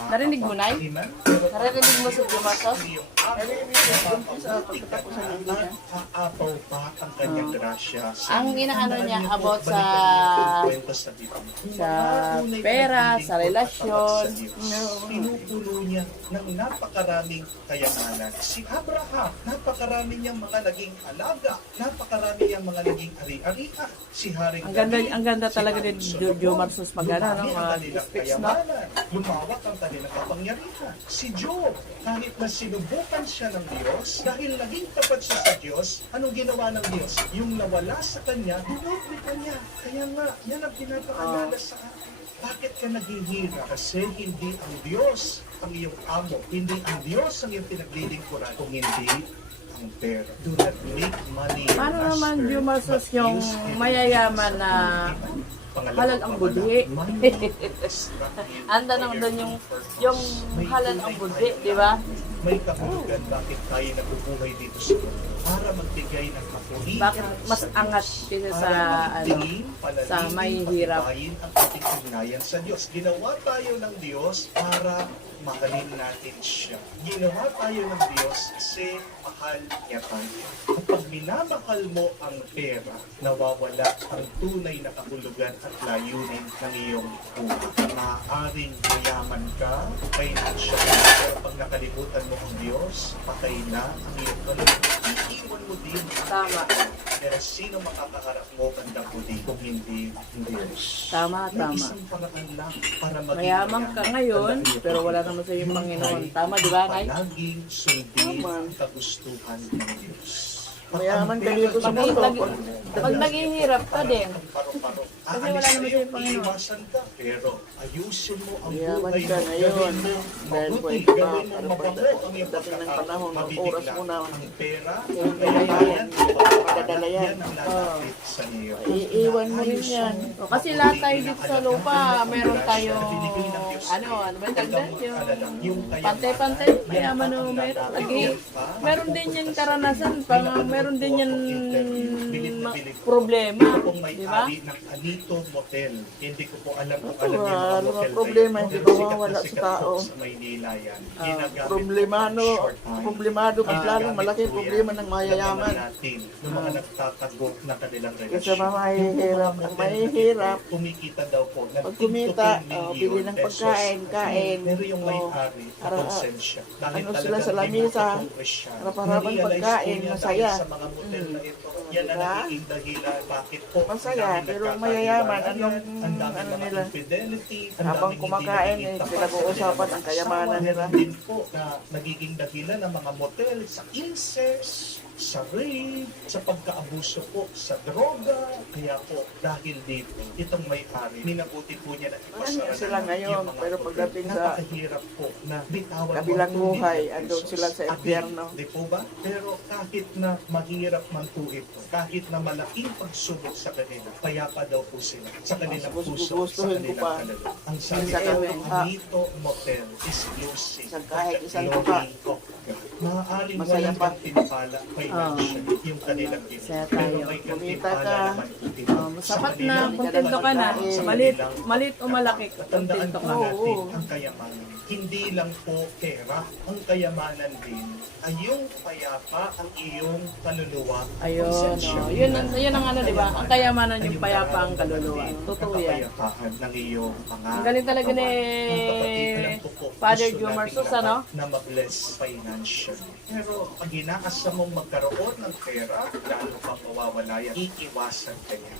Narinig mo, Nay? Narinig mo sa Dumasos? Sa pagkatapusan ng niya. Aapaw pa ang kanyang grasya. Ang inaano niya about sa pera, sa relasyon. Pinupulo niya ng napakaraming kayamanan. Si Abraham, napakarami niyang mga naging alaga, napakarami niyang mga naging ari-arian. Si Haring Ang ganda talaga din Dumasos magana, no? Mga speaks, no? Lumawak ang kanilang kapangyarihan. Si Job, kahit na sinubukan siya ng Diyos, dahil naging tapat siya sa Diyos, anong ginawa ng Diyos? Yung nawala sa kanya, binutrika niya. Kaya nga, yan ang pinapaalala sa atin. Bakit ka naghihirap? Kasi hindi ang Diyos ang iyong amo. Hindi ang Diyos ang iyong pinaglilingkuran. Kung hindi ang pera. Do not make money. Paano naman Dumasos yung mayayaman na halal ang budhi? Anda naman doon yung halal ang budhi, di ba? May kahulugan bakit tayo nabubuhay dito sa mundo. Para magbigay ng kapulitan. Bakit mas angat kaysa sa sa may hirap? Ang ating ugnayan sa Diyos. Ginawa tayo ng Diyos para mahalin natin siya. Ginawa tayo ng Diyos kasi mahal niya tayo. Kapag minamahal mo ang pera, nawawala ang tunay na kahulugan at layunin ng iyong buhay. Maaaring mayaman ka, financial, pero pag nakalimutan mo ang Diyos, patay na ang iyong kaluluwa. Iiwan mo din. Tama. Pero sino makakaharap mo bandang huli kung hindi ang Diyos? Tama, May tama. isang paraan lang para maging Mayaman ka ngayon, pero wala naman sa iyong Panginoon. Tama, di ba, Nay? Palaging sundin ang kagustuhan ng Diyos. Mayaman ka dito sa Pag, mundo. pag naghihirap ka din, Paro-paro. Kasi wala naman Aalis sa'yo, sa'yo, Panginoon. iiwasan ka. Pero ayusin mo ang Mayaman buhay ka mo. ngayon. Gawin mo Dahil mabuti. pwede ka, Gawin mo pero mabango ang iyong dating ng panahon, ang Mabibigla oras mo na. ang pera, Kung ang kailangan, kailangan, padadala yan. yan ang lalapit sa iyo. Iiwan mo rin yan. o, kasi lahat tayo dito sa lupa, meron tayong, ano ba tagdan yung pantay-pantay, mayaman o meron. Meron din yan karanasan, meron din yan problema, Kung may di ba? ari ng Anito Motel, hindi ko po alam kung Ito, alam niyo mga mga motel problema, na yun. hindi Pero sikat na mawawala sa sikat tao. po sa Maynila yan. Ginagamit Problemado, po pang short time. problemado, mas lalong malaki Ginagamit po problema yan ng mayayaman. natin, ng mga nagtatago na kanilang Kasi relasyon. mahihirap, ang mahihirap. Kumikita daw po. Pag kumita, 10 bili ng pesos. pagkain, kain. Pero yung Oh, may-ari, Ara- konsensya. Dahil ano sila talagang sa lamesa, hindi mo Kristyano. harap-harapan Na-realize pagkain, po niya masaya. dahil sa mga motel na ito, yan ang Diba? nagiging dahilan bakit po Masaya, ang daming pero nagkakahiwalayan, mayayaman, anong ang daming ano mga nila? infidelity, ang Habang daming hindi kumakain, nagiging tapat pinag-uusapan sa ang kayamanan asawa. nila. Meron din po na nagiging dahilan ng mga motel sa incest, sa rape, sa pagkaabuso po, sa droga. Kaya po, dahil dito, itong may-ari, minabuti po niya na ipasara Ano sila na ngayon, yung mga pero hotel. pagdating sa Napakahirap po na bitawan mo kabilang ang buhay, 2 million andun pesos. sila sa Abi, impyerno. Di po ba? Pero kahit na mahirap man po ito, kahit na malaking pagsubok sa kanila, payapa daw po sila sa kanilang puso, sa Gugustuhin ko kanilang pa. kaluluwa. Ang sabi Isa ko, kami, ha? Anito Motel exclusive. Isang kahit isang Glory tuka. of God. Maaaring Masaya walang pa. gantimpala financially yung kanilang ginawa. Masaya Pero tayo. may Kumita gantimpala ka. naman po ito. Sapat Sa na, kanilang kontento ka na. sa Malit, kanilang malit o malaki, Tandaan kontento po ka. natin Oo. ang kayamanan. Hindi lang po pera, ang kayamanan din ay yung payapa, ang iyong kaluluwa. Ayun, konsensya. no. Yun ang ano, di ba? Ang kayamanan yung payapa ang kaluluwa. Totoo yan. Kapayapaan ng iyong mga Ang galing talaga ni Father Dumasos, ano? Na ma-bless financially. Pero pag inaasa mong magkaroon ng pera, lalo pang mawawala yan, iiwasan ka niya.